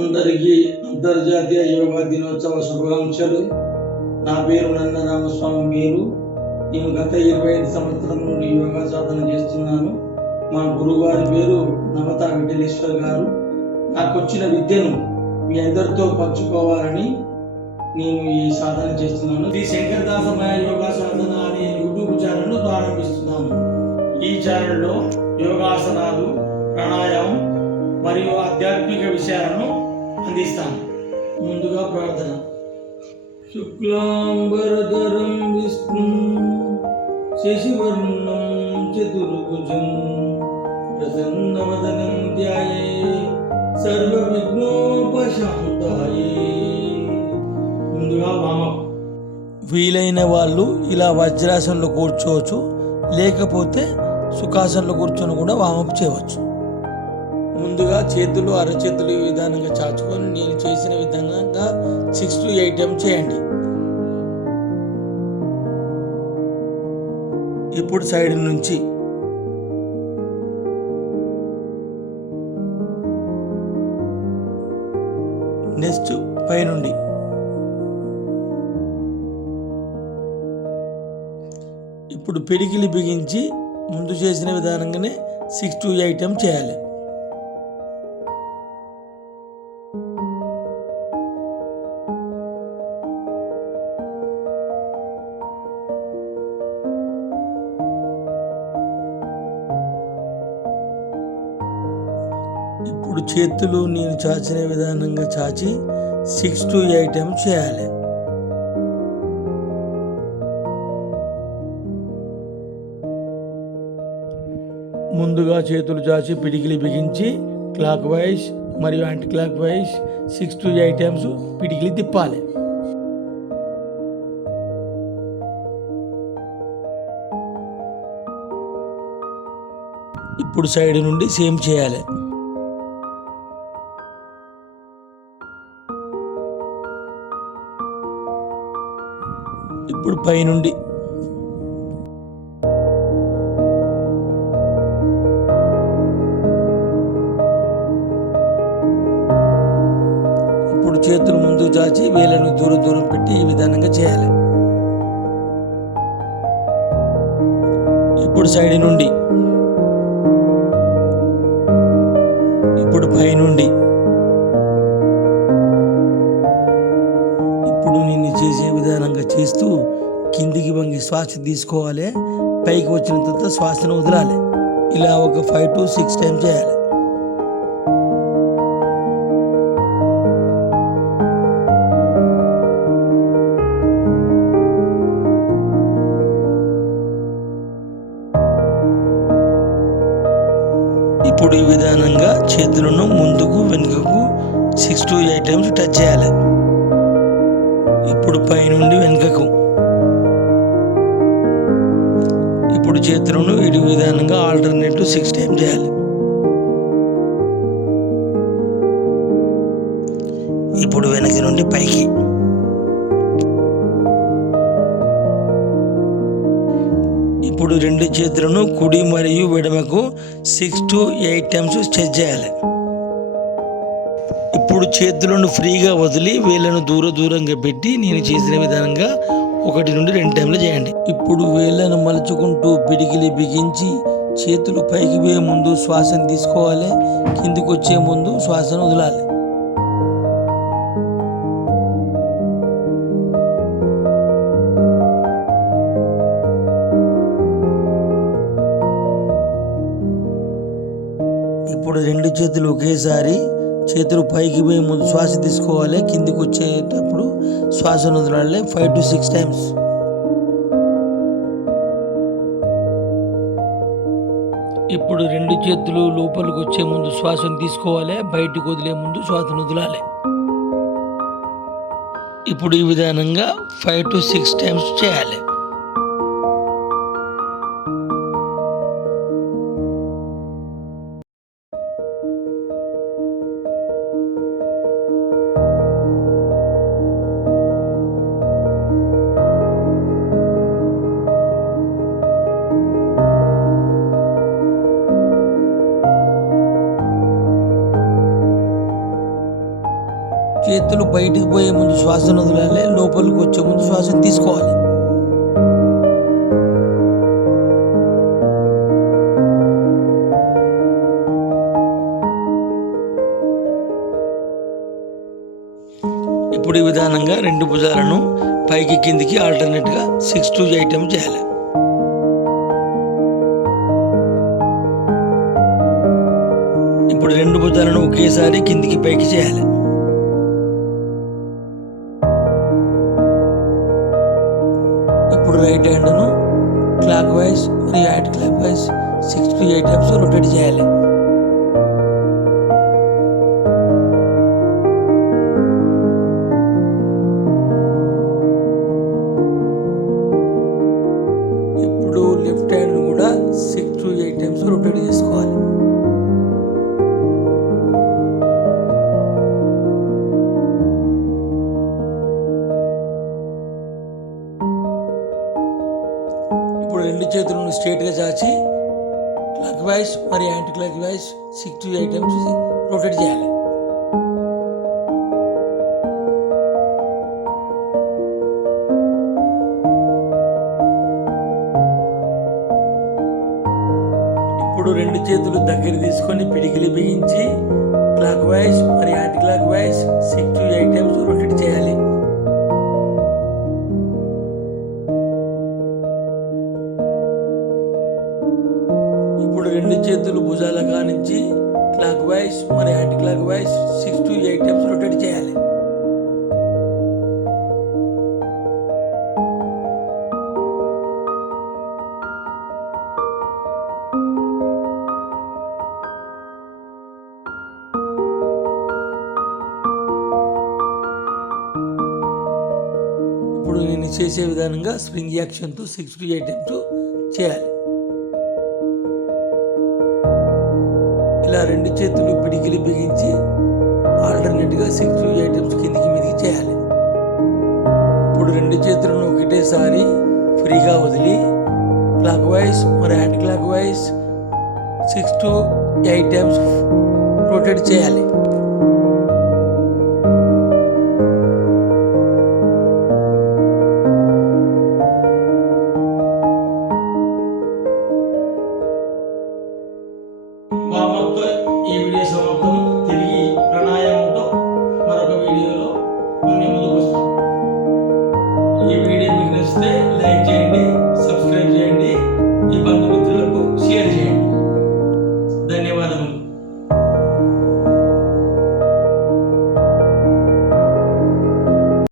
అందరికీ అంతర్జాతీయ యోగా దినోత్సవ శుభాకాంక్షలు. నా పేరు నన్న రామస్వామి. నేను గత 25 సంవత్సరం నుండి యోగా సాధన చేస్తున్నాను. మా గురుగారి పేరు నమత విఠలేశ్వర్ గారు. నాకు వచ్చిన విద్యను మీ అందరితో పంచుకోవాలని నేను ఈ సాధన చేస్తున్నాను. శ్రీ శంకరదాసమయ యోగా సాధన అనే యూట్యూబ్ ఛానల్ను ప్రారంభిస్తున్నాను. ఈ ఛానల్లో యోగాసనాలు, ప్రాణాయామం మరియు ఆధ్యాత్మిక విషయాలను అందిస్తాను. ముందుగా ప్రార్థన. శుక్లాంబరధరం విష్ణు శశివర్ణం చతుర్భుజం ప్రసన్నవదనం ధ్యాయే సర్వ విఘ్నోపశాంతాయే. ముందుగా వామప్. వీలైన వాళ్ళు ఇలా వజ్రాసనంలో కూర్చోవచ్చు, లేకపోతే సుఖాసనంలో కూర్చొని కూడా వామప్ చేయవచ్చు. ముందుగా చేతులు అరచేతులు ఈ విధానంగా చాచుకొని నేను చేసిన విధంగా 6 to 8 టైమ్స్ చేయండి. ఇప్పుడు సైడ్ నుంచి నెక్స్ట్ పైనుండి ఇప్పుడు పిడికిలి బిగించి ముందు చేసిన విధానంగానే 6 to 8 టైమ్స్ చేయాలి. ఇప్పుడు చేతులు నేను చాచిన విధానంగా చాచి 6 to 8 టైమ్స్ చేయాలి. ముందుగా చేతులు చాచి పిడికిలి బిగించి క్లాక్ వైజ్ మరియు anti clock wise 6 to 8 times పిడికిలి తిప్పాలి. ఇప్పుడు సైడ్ నుండి సేమ్ చేయాలి. ఇప్పుడు పైనుండి ఇప్పుడు చేతులు ముందు చాచి వేళ్ళను దూరం పెట్టి ఈ విధానంగా చేయాలి. ఇప్పుడు సైడ్ నుండి, ఇప్పుడు పైనుండి. ఇప్పుడు నేను చేసే విధానంగా చేస్తూ కిందికి వంగి శ్వాస తీసుకోవాలి. పైకి వచ్చిన తర్వాత శ్వాసను వదలాలి. ఇలా ఒక 5 to 6 టైమ్స్ చేయాలి. ఇప్పుడు ఈ విధానంగా చేతులను ముందుకు వెనుకకు 6 to 8 టైమ్స్ టచ్ చేయాలి. ఇప్పుడు పైనుండి వెనుకకు. ఇప్పుడు చేతులను ఈ విధానంగా ఆల్టర్నేటివ్ 6 టైమ్స్ చేయాలి. ఇప్పుడు వెనక నుండి పైకి. ఇప్పుడు 2 చేతులను కుడి మరియు ఎడమకు 6 to 8 టైమ్స్ స్ట్రెచ్ చేయాలి. ఇప్పుడు చేతులను ఫ్రీగా వదిలి వేళ్ళను దూరంగా పెట్టి నేను చేసిన విధానంగా 1 నుండి 2 టైంలు చేయండి. ఇప్పుడు వేళ్ళను మలుచుకుంటూ పిడికిలి బిగించి చేతులు పైకి పోయే ముందు శ్వాసను తీసుకోవాలి, కిందికి వచ్చే ముందు శ్వాసను వదలాలి. ఇప్పుడు 2 చేతులు ఒకేసారి చేతులు పైకి పోయి ముందు శ్వాస తీసుకోవాలి, కిందికి వచ్చేటప్పుడు శ్వాసను వదలాలి 5 to 6 టైమ్స్. ఇప్పుడు 2 చేతులు లోపలికి వచ్చే ముందు శ్వాసను తీసుకోవాలి, బయటకు వదిలే ముందు శ్వాసను వదలాలి. ఇప్పుడు ఈ విధానంగా 5 to 6 టైమ్స్ చేయాలి. చేతులు బయటికి పోయే ముందు శ్వాసను వదలాలి, లోపలికి వచ్చే ముందు శ్వాసను తీసుకోవాలి. ఇప్పుడు ఈ విధానంగా 2 భుజాలను పైకి కిందికి ఆల్టర్నేట్గా 6 to 8 times చేయాలి. ఇప్పుడు 2 భుజాలను ఒకేసారి కిందికి పైకి చేయాలి. ఇప్పుడు రైట్ హ్యాండ్ను క్లాక్ వైజ్ మరియు anti clock wise 6 to 8 times rotate చేయాలి. ఇప్పుడు లెఫ్ట్ హ్యాండ్ కూడా 6 to 8 times రొటేట్ చేసుకోవాలి. ఇప్పుడు 2 చేతులను స్ట్రైట్గా చాచి క్లాక్ వైజ్ మరియు anti clock wise 6 to 8 times rotate చేయాలి. ఇప్పుడు 2 చేతులు దగ్గర తీసుకొని పిడికిలి బిగించి క్లాక్ వైజ్ మరియు anti clock wise 6 to 8 times rotate చేయాలి. ఇప్పుడు 2 చేతులు భుజాల కానించి క్లాక్ వైజ్ మరియు anti clock wise 6 to 8 times rotate చేయాలి. ఇప్పుడు నేను చేసే విధానంగా స్ప్రింగ్ యాక్షన్తో 6 to 8 times చేయాలి. ఇలా 2 చేతులు పిడికిలి బిగించి ఆల్టర్నేట్గా 6 to 8 times కిందికి మీదికి చేయాలి. ఇప్పుడు 2 చేతులను ఒకటేసారి ఫ్రీగా వదిలి క్లాక్ వైజ్ మరి anti clock wise 6 to 8 times rotate చేయాలి.